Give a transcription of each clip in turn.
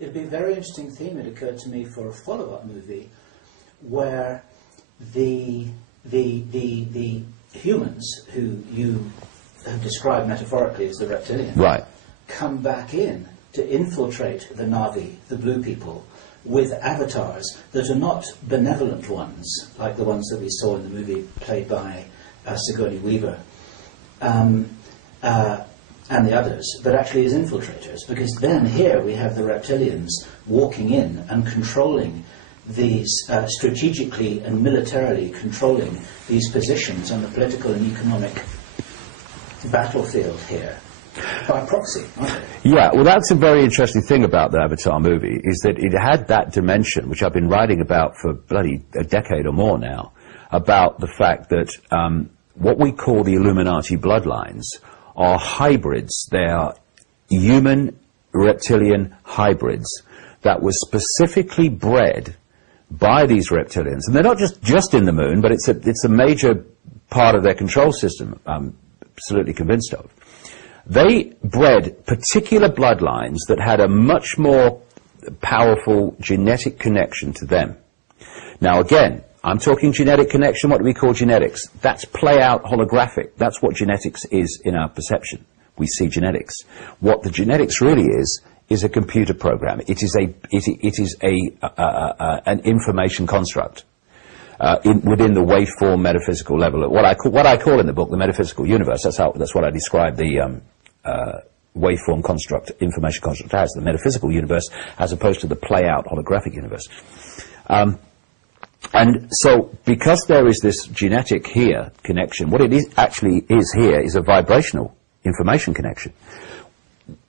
It'd be a very interesting theme, it occurred to me, for a follow-up movie where the humans, who you have described metaphorically as the reptilians, right, come back in to infiltrate the Na'vi, the blue people, with avatars that are not benevolent ones, like the ones that we saw in the movie played by Sigourney Weaver and the others, but actually as infiltrators. Because then here we have the reptilians walking in and controlling these, strategically and militarily controlling these positions on the political and economic battlefield here. By proxy, aren't they? Yeah, well, that's a very interesting thing about the Avatar movie, is that it had that dimension, which I've been writing about for bloody a decade or more now, about the fact that what we call the Illuminati bloodlines are hybrids. They are human reptilian hybrids that were specifically bred by these reptilians. And they're not just in the moon, but it's a major part of their control system, I'm absolutely convinced of. They bred particular bloodlines that had a much more powerful genetic connection to them. Now again, I'm talking genetic connection. What do we call genetics? That's play-out holographic. That's what genetics is in our perception. We see genetics. What the genetics really is a computer program. It is an information construct within the waveform metaphysical level. What I call in the book the metaphysical universe. That's what I describe the waveform construct, information construct as, the metaphysical universe, as opposed to the play-out holographic universe. And so, because there is this genetic here connection, what it actually is here is a vibrational information connection,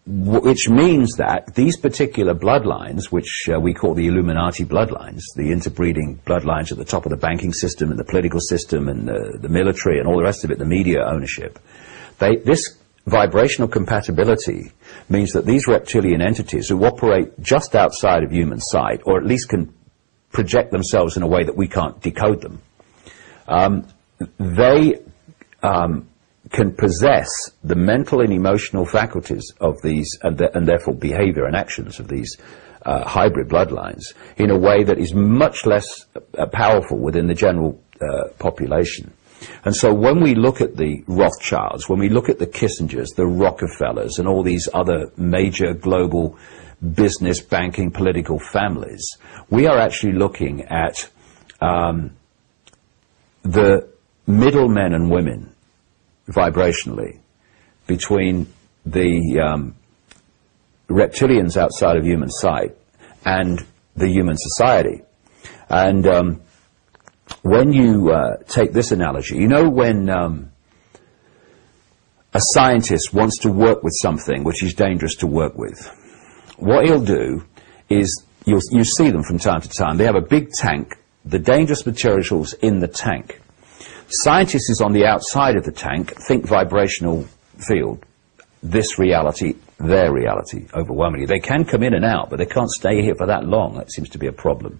which means that these particular bloodlines, which we call the Illuminati bloodlines, the interbreeding bloodlines at the top of the banking system and the political system and the military and all the rest of it, the media ownership, this vibrational compatibility means that these reptilian entities who operate just outside of human sight, or at least can project themselves in a way that we can't decode them, they can possess the mental and emotional faculties of these, and therefore behavior and actions of these hybrid bloodlines in a way that is much less powerful within the general population. And so when we look at the Rothschilds, when we look at the Kissingers, the Rockefellers, and all these other major global business, banking, political families, we are actually looking at the middlemen and women vibrationally between the reptilians outside of human sight and the human society. And when you take this analogy, you know, when a scientist wants to work with something which is dangerous to work with, what he'll do is, you see them from time to time, they have a big tank, the dangerous materials in the tank. Scientists is on the outside of the tank, think vibrational field, this reality, their reality, overwhelmingly. They can come in and out, but they can't stay here for that long. That seems to be a problem.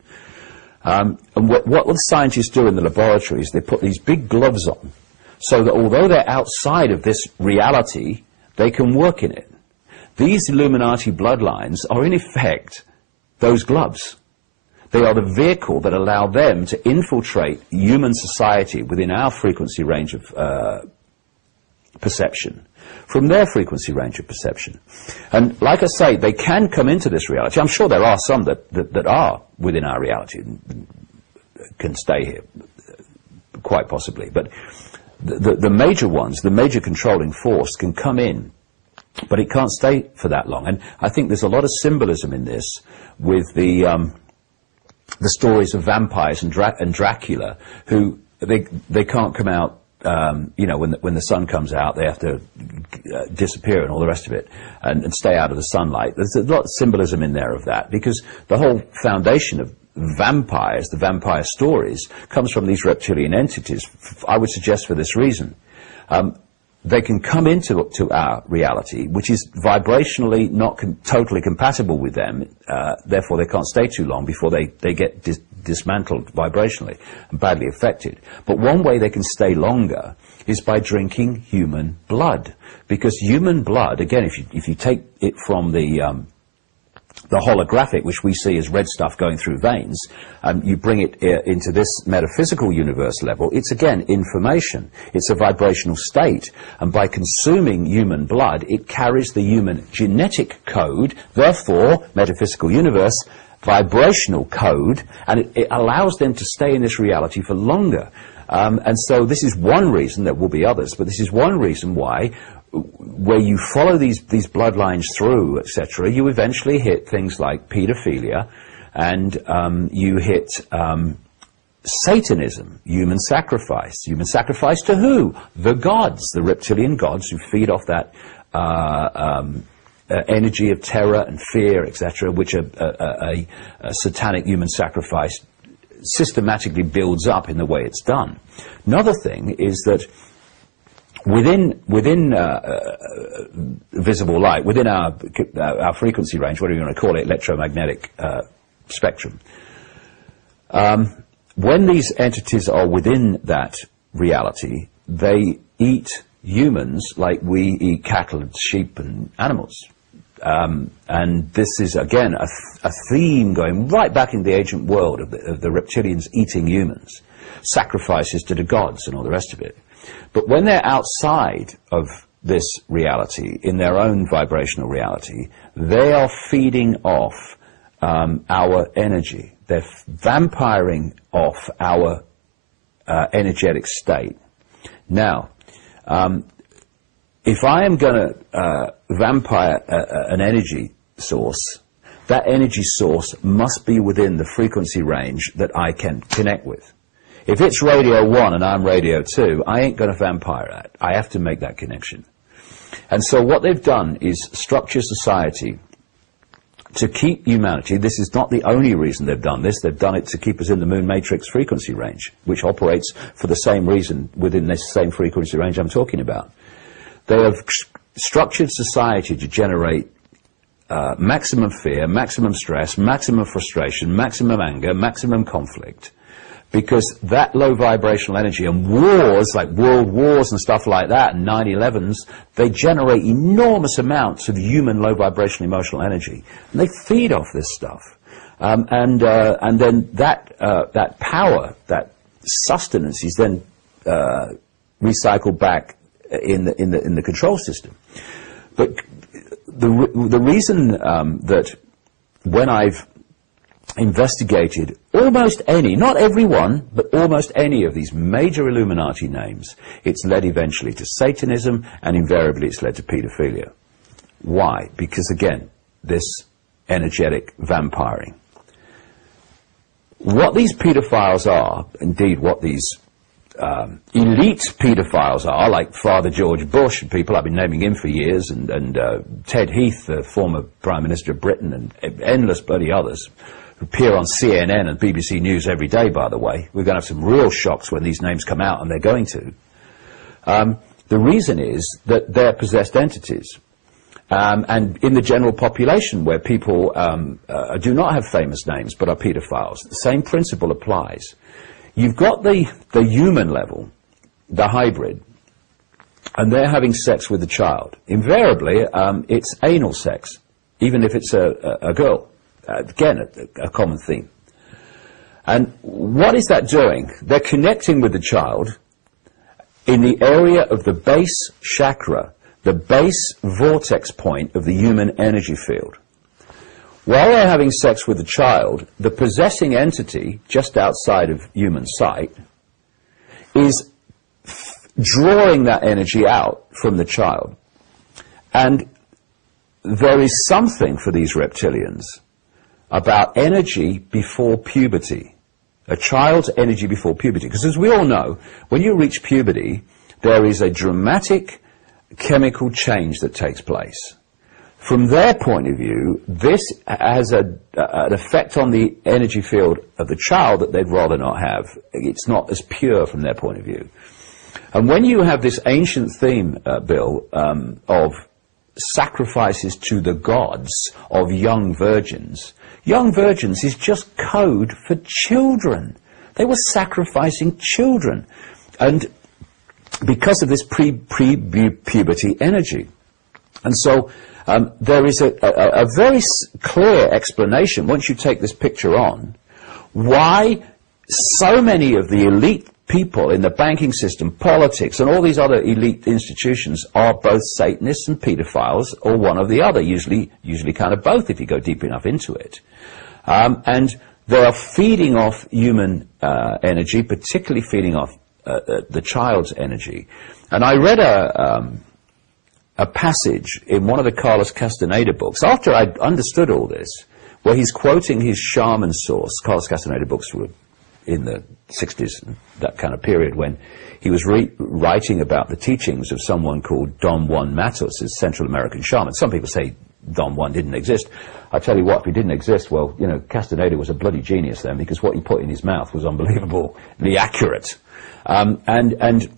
And what the scientists do in the laboratory is they put these big gloves on, so that although they're outside of this reality, they can work in it. These Illuminati bloodlines are in effect those gloves. They are the vehicle that allow them to infiltrate human society within our frequency range of perception, from their frequency range of perception. And like I say, they can come into this reality. I'm sure there are some that are within our reality and can stay here, quite possibly. But the major ones, the major controlling force, can come in, but it can't stay for that long. And I think there's a lot of symbolism in this with the stories of vampires and Dracula, who they can't come out. You know, when the sun comes out, they have to disappear and all the rest of it, and stay out of the sunlight. There's a lot of symbolism in there of that, because the whole foundation of vampires, the vampire stories, comes from these reptilian entities. I would suggest for this reason. They can come into our reality, which is vibrationally not totally compatible with them, therefore they can't stay too long before they get dismantled vibrationally and badly affected. But one way they can stay longer is by drinking human blood, because human blood, again, if you take it from the the holographic, which we see as red stuff going through veins, you bring it into this metaphysical universe level, it's again information. It's a vibrational state. And by consuming human blood, it carries the human genetic code, therefore, metaphysical universe, vibrational code, and it allows them to stay in this reality for longer. And so this is one reason, there will be others, but this is one reason why where you follow these bloodlines through, etc., you eventually hit things like pedophilia, and you hit Satanism, human sacrifice. Human sacrifice to who? The gods, the reptilian gods who feed off that energy of terror and fear, etc., which a satanic human sacrifice systematically builds up in the way it's done. Another thing is that within visible light, within our frequency range, whatever you want to call it, electromagnetic spectrum, when these entities are within that reality, they eat humans like we eat cattle and sheep and animals. And this is, again, a theme going right back in the ancient world of the reptilians eating humans, sacrifices to the gods and all the rest of it. But when they're outside of this reality, in their own vibrational reality, they are feeding off our energy. They're vampiring off our energetic state. Now, if I am going to vampire an energy source, that energy source must be within the frequency range that I can connect with. If it's radio 1 and I'm radio 2, I ain't going to vampire that. I have to make that connection. And so what they've done is structure society to keep humanity. This is not the only reason they've done this. They've done it to keep us in the moon matrix frequency range, which operates for the same reason within this same frequency range I'm talking about. They have structured society to generate maximum fear, maximum stress, maximum frustration, maximum anger, maximum conflict, because that low vibrational energy and wars, like world wars and stuff like that, and 9/11s, they generate enormous amounts of human low vibrational emotional energy. And they feed off this stuff. And then that power, that sustenance is then recycled back in the control system. But the reason that when I've investigated almost any, not every one, but almost any of these major Illuminati names, it's led eventually to Satanism, and invariably it's led to pedophilia. Why? Because again, this energetic vampiring. What these pedophiles are, indeed what these elite pedophiles are, like Father George Bush and people, I've been naming him for years, and Ted Heath, the former Prime Minister of Britain, and endless bloody others, who appear on CNN and BBC News every day, by the way. We're going to have some real shocks when these names come out, and they're going to. The reason is that they're possessed entities. And in the general population, where people do not have famous names but are pedophiles, the same principle applies. You've got the human level, the hybrid, and they're having sex with the child. Invariably, it's anal sex, even if it's a girl. Again, a common theme. And what is that doing? They're connecting with the child in the area of the base chakra, the base vortex point of the human energy field. While they're having sex with the child, the possessing entity, just outside of human sight, is drawing that energy out from the child. And there is something for these reptilians about energy before puberty, a child's energy before puberty. Because as we all know, when you reach puberty, there is a dramatic chemical change that takes place. From their point of view, this has an effect on the energy field of the child that they'd rather not have. It's not as pure from their point of view. And when you have this ancient theme, Bill, of sacrifices to the gods of young virgins is just code for children. They were sacrificing children. And because of this pre-puberty energy. And so there is a very clear explanation, once you take this picture on, why so many of the elite people in the banking system, politics, and all these other elite institutions are both Satanists and pedophiles, or one or the other, usually kind of both if you go deep enough into it. And they are feeding off human energy, particularly feeding off the child's energy. And I read a passage in one of the Carlos Castaneda books, after I'd understood all this, where he's quoting his shaman source. Carlos Castaneda books were in the 60s, that kind of period, when he was writing about the teachings of someone called Don Juan Matos, a Central American shaman. Some people say Don Juan didn't exist. I tell you what, if he didn't exist, well, you know, Castaneda was a bloody genius then, because what he put in his mouth was unbelievably accurate. And